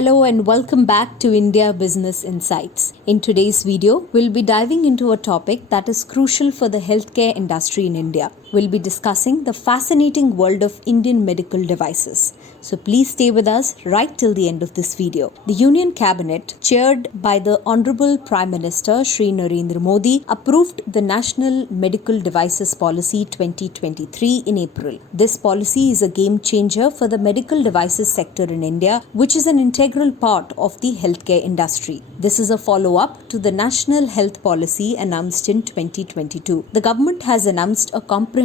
Hello and welcome back to India Business Insights. In today's video, we'll be diving into a topic that is crucial for the healthcare industry in India. We'll be discussing the fascinating world of Indian medical devices. So please stay with us right till the end of this video. The Union Cabinet, chaired by the Honorable Prime Minister Shri Narendra Modi, approved the National Medical Devices Policy 2023 in April. This policy is a game changer for the medical devices sector in India, which is an integral part of the healthcare industry. This is a follow-up to the National Health Policy announced in 2022. The government has announced a comprehensive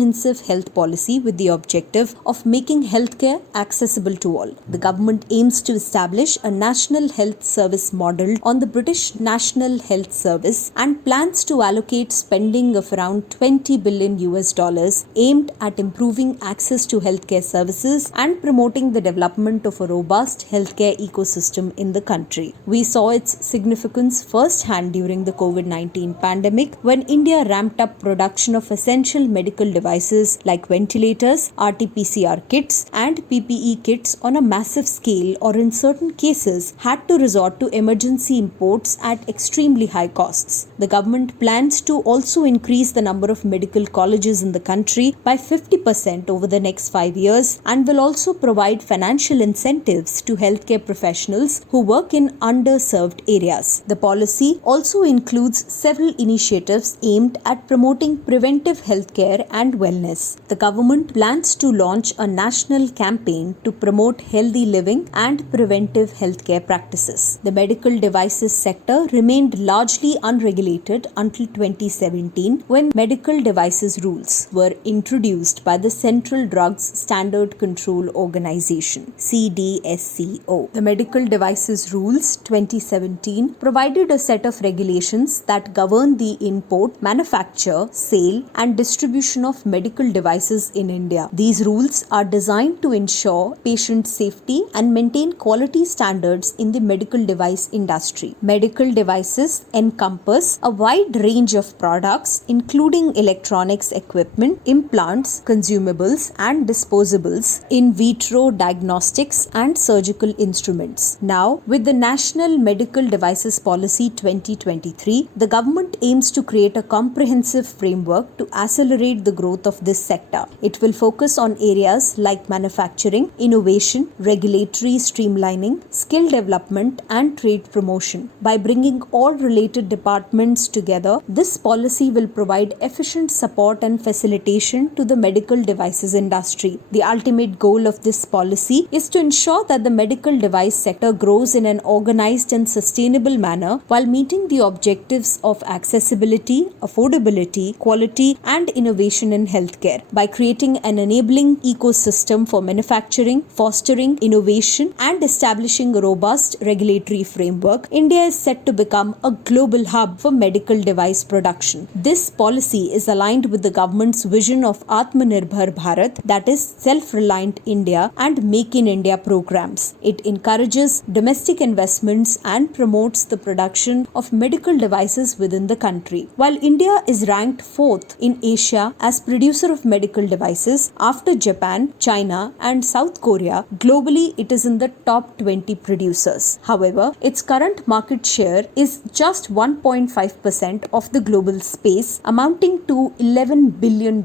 health policy with the objective of making healthcare accessible to all. The government aims to establish a national health service model on the British National Health Service and plans to allocate spending of around 20 billion US dollars aimed at improving access to healthcare services and promoting the development of a robust healthcare ecosystem in the country. We saw its significance firsthand during the COVID-19 pandemic when India ramped up production of essential medical devices like ventilators, RT-PCR kits and PPE kits on a massive scale, or in certain cases had to resort to emergency imports at extremely high costs. The government plans to also increase the number of medical colleges in the country by 50% over the next 5 years and will also provide financial incentives to healthcare professionals who work in underserved areas. The policy also includes several initiatives aimed at promoting preventive healthcare and wellness. The government plans to launch a national campaign to promote healthy living and preventive healthcare practices. The medical devices sector remained largely unregulated until 2017 when medical devices rules were introduced by the Central Drugs Standard Control Organization (CDSCO). The Medical Devices Rules 2017 provided a set of regulations that govern the import, manufacture, sale and distribution of medical devices in India. These rules are designed to ensure patient safety and maintain quality standards in the medical device industry. Medical devices encompass a wide range of products including electronics equipment, implants, consumables and disposables, in vitro diagnostics and surgical instruments. Now, with the National Medical Devices Policy 2023, the government aims to create a comprehensive framework to accelerate the growth of this sector. It will focus on areas like manufacturing, innovation, regulatory streamlining, skill development and trade promotion. By bringing all related departments together, this policy will provide efficient support and facilitation to the medical devices industry. The ultimate goal of this policy is to ensure that the medical device sector grows in an organized and sustainable manner while meeting the objectives of accessibility, affordability, quality and innovation in healthcare. By creating an enabling ecosystem for manufacturing, fostering innovation and establishing a robust regulatory framework, India is set to become a global hub for medical device production. This policy is aligned with the government's vision of Atmanirbhar Bharat, that is self-reliant India, and Make in India programs. It encourages domestic investments and promotes the production of medical devices within the country. While India is ranked 4th in Asia as producer of medical devices after Japan, China and South Korea, globally it is in the top 20 producers. However, its current market share is just 1.5% of the global space, amounting to $11 billion,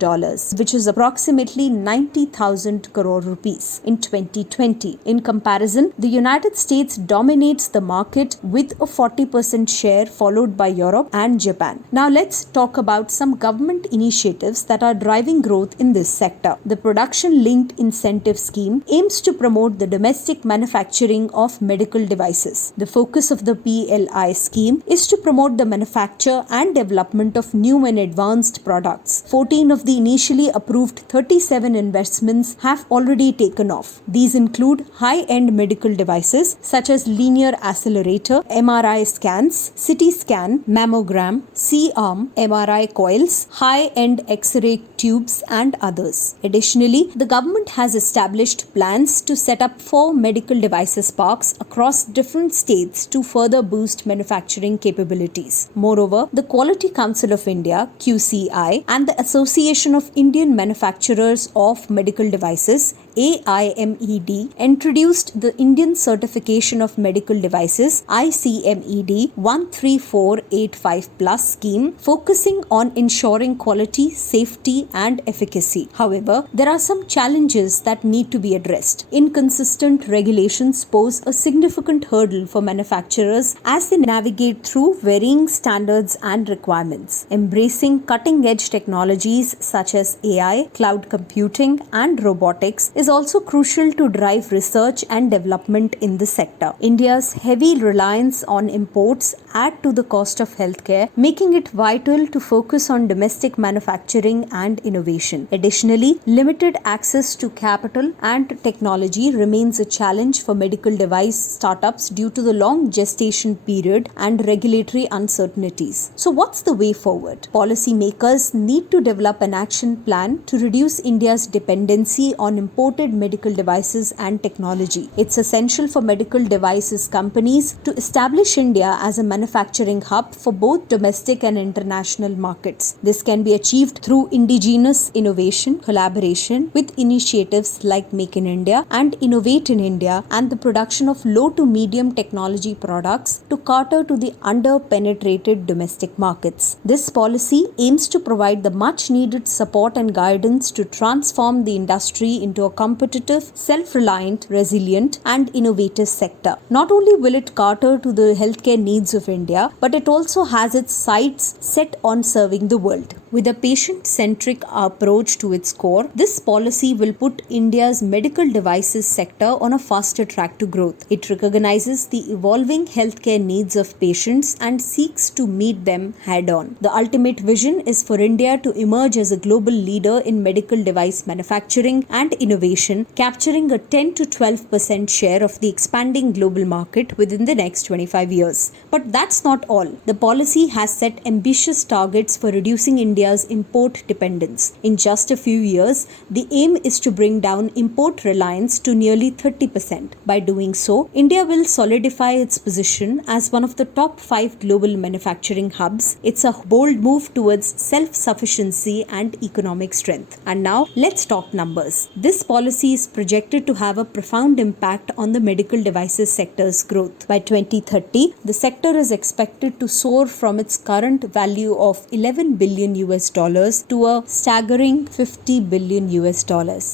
which is approximately 90,000 crore rupees in 2020. In comparison, the United States dominates the market with a 40% share, followed by Europe and Japan. Now let's talk about some government initiatives that are driving growth in this sector. The Production Linked Incentive Scheme aims to promote the domestic manufacturing of medical devices. The focus of the PLI scheme is to promote the manufacture and development of new and advanced products. 14 of the initially approved 37 investments have already taken off. These include high-end medical devices such as linear accelerator, MRI scans, CT scan, mammogram, C-arm, MRI coils, high-end X-ray tubes and others. Additionally, the government has established plans to set up 4 medical devices parks across different states to further boost manufacturing capabilities. Moreover, the Quality Council of India (QCI) and the Association of Indian Manufacturers of Medical Devices (AIMED) introduced the Indian Certification of Medical Devices (ICMED) 13485 Plus scheme, focusing on ensuring quality, safety and efficacy. However, there are some challenges that need to be addressed. Inconsistent regulations pose a significant hurdle for manufacturers as they navigate through varying standards and requirements. Embracing cutting-edge technologies such as AI, cloud computing and robotics is also crucial to drive research and development in the sector. India's heavy reliance on imports add to the cost of healthcare, making it vital to focus on domestic manufacturing and innovation. Additionally, limited access to capital and technology remains a challenge for medical device startups due to the long gestation period and regulatory uncertainties. So what's the way forward? Policymakers need to develop an action plan to reduce India's dependency on imported medical devices and technology. It's essential for medical devices companies to establish India as a manufacturing hub for both domestic and international markets. This can be achieved through indigenous innovation, collaboration with initiatives like Make in India and Innovate in India, and the production of low to medium technology products to cater to the under-penetrated domestic markets. This policy aims to provide the much needed support and guidance to transform the industry into a competitive, self-reliant, resilient and innovative sector. Not only will it cater to the healthcare needs of India, but it also has its sights set on serving the world. With a patient-centric approach to its core, this policy will put India's medical devices sector on a faster track to growth. It recognizes the evolving healthcare needs of patients and seeks to meet them head-on. The ultimate vision is for India to emerge as a global leader in medical device manufacturing and innovation, capturing a 10 to 12% share of the expanding global market within the next 25 years. But that's not all. The policy has set ambitious targets for reducing India's import dependence. In just a few years, the aim is to bring down import reliance to nearly 30%. By doing so, India will solidify its position as one of the top 5 global manufacturing hubs. It's a bold move towards self-sufficiency and economic strength. And now, let's talk numbers. This policy is projected to have a profound impact on the medical devices sector's growth. By 2030, the sector is expected to soar from its current value of $11 billion to a staggering $50 billion.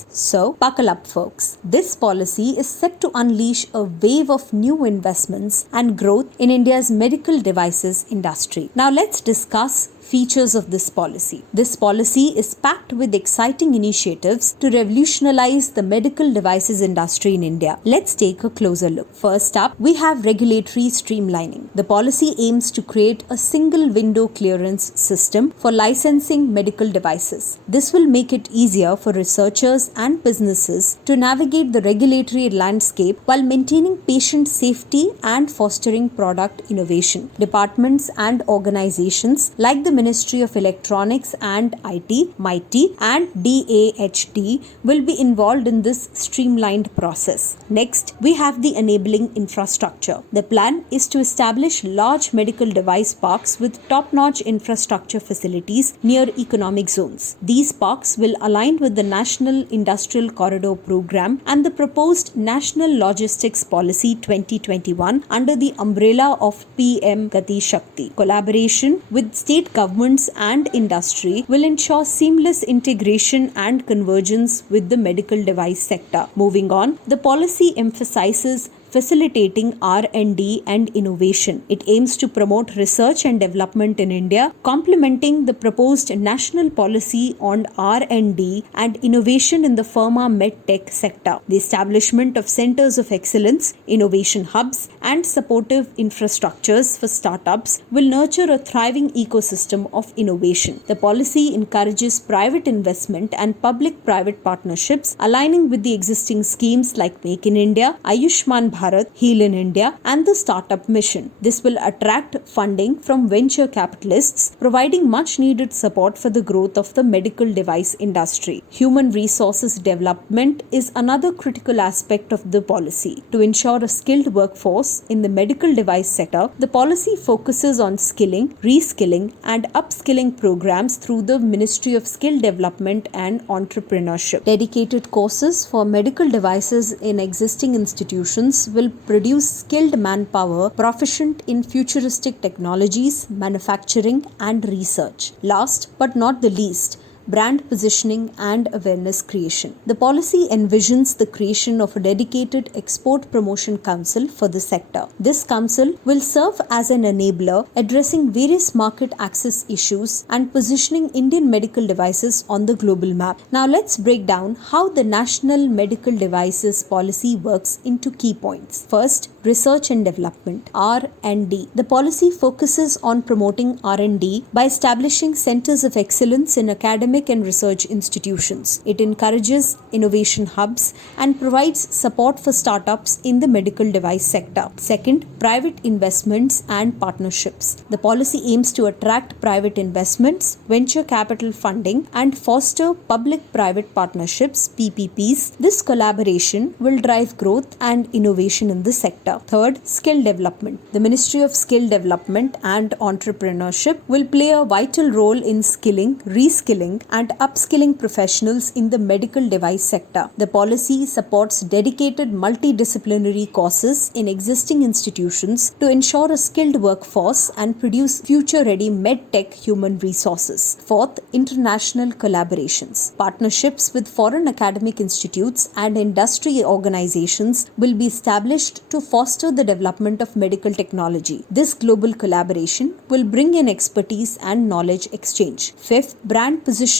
So, buckle up folks. This policy is set to unleash a wave of new investments and growth in India's medical devices industry. Now let's discuss features of this policy. This policy is packed with exciting initiatives to revolutionize the medical devices industry in India. Let's take a closer look. First up, we have regulatory streamlining. The policy aims to create a single window clearance system for licensing medical devices. This will make it easier for researchers and businesses to navigate the regulatory landscape while maintaining patient safety and fostering product innovation. Departments and organizations like the Ministry of Electronics and IT, MIT, and DAHD will be involved in this streamlined process. Next, we have the enabling infrastructure. The plan is to establish large medical device parks with top-notch infrastructure facilities near economic zones. These parks will align with the National Industrial Corridor Program and the proposed National Logistics Policy 2021 under the umbrella of PM Gati Shakti. Collaboration with state governments and industry will ensure seamless integration and convergence with the medical device sector. Moving on, the policy emphasizes facilitating R&D and innovation. It aims to promote research and development in India, complementing the proposed national policy on R&D and innovation in the pharma medtech sector. The establishment of centers of excellence, innovation hubs, and supportive infrastructures for startups will nurture a thriving ecosystem of innovation. The policy encourages private investment and public-private partnerships, aligning with the existing schemes like Make in India, Ayushman Bharat, Bharat, Heal in India, and the Startup Mission. This will attract funding from venture capitalists, providing much needed support for the growth of the medical device industry. Human resources development is another critical aspect of the policy. To ensure a skilled workforce in the medical device sector, the policy focuses on skilling, reskilling, and upskilling programs through the Ministry of Skill Development and Entrepreneurship. Dedicated courses for medical devices in existing institutions will produce skilled manpower proficient in futuristic technologies, manufacturing, and research. Last but not the least, brand positioning and awareness creation. The policy envisions the creation of a dedicated export promotion council for the sector. This council will serve as an enabler, addressing various market access issues and positioning Indian medical devices on the global map. Now let's break down how the National Medical Devices Policy works into key points. First, research and development, R&D. The policy focuses on promoting R&D by establishing centers of excellence in academic and research institutions. It encourages innovation hubs and provides support for startups in the medical device sector. Second, private investments and partnerships. The policy aims to attract private investments, venture capital funding, and foster public-private partnerships, PPPs. This collaboration will drive growth and innovation in the sector. Third, skill development. The Ministry of Skill Development and Entrepreneurship will play a vital role in skilling, reskilling, and upskilling professionals in the medical device sector. The policy supports dedicated multidisciplinary courses in existing institutions to ensure a skilled workforce and produce future-ready medtech human resources. Fourth, international collaborations. Partnerships with foreign academic institutes and industry organizations will be established to foster the development of medical technology. This global collaboration will bring in expertise and knowledge exchange. Fifth, brand positioning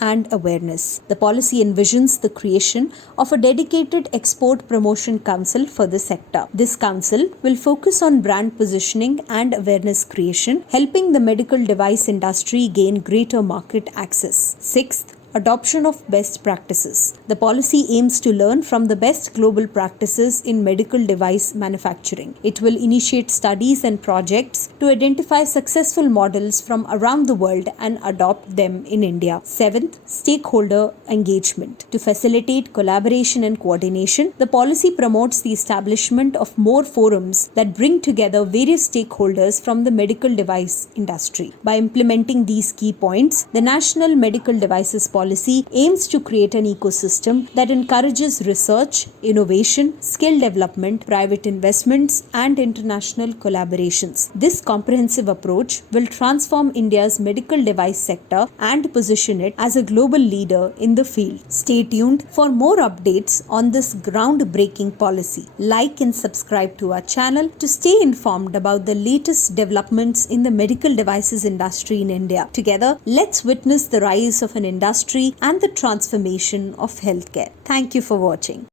and awareness. The policy envisions the creation of a dedicated export promotion council for the sector. This council will focus on brand positioning and awareness creation, helping the medical device industry gain greater market access. Sixth, adoption of best practices. The policy aims to learn from the best global practices in medical device manufacturing. It will initiate studies and projects to identify successful models from around the world and adopt them in India. Seventh, stakeholder engagement. To facilitate collaboration and coordination, the policy promotes the establishment of more forums that bring together various stakeholders from the medical device industry. By implementing these key points, the National Medical Devices Policy aims to create an ecosystem that encourages research, innovation, skill development, private investments, and international collaborations. This comprehensive approach will transform India's medical device sector and position it as a global leader in the field. Stay tuned for more updates on this groundbreaking policy. Like and subscribe to our channel to stay informed about the latest developments in the medical devices industry in India. Together, let's witness the rise of an industry and the transformation of healthcare. Thank you for watching.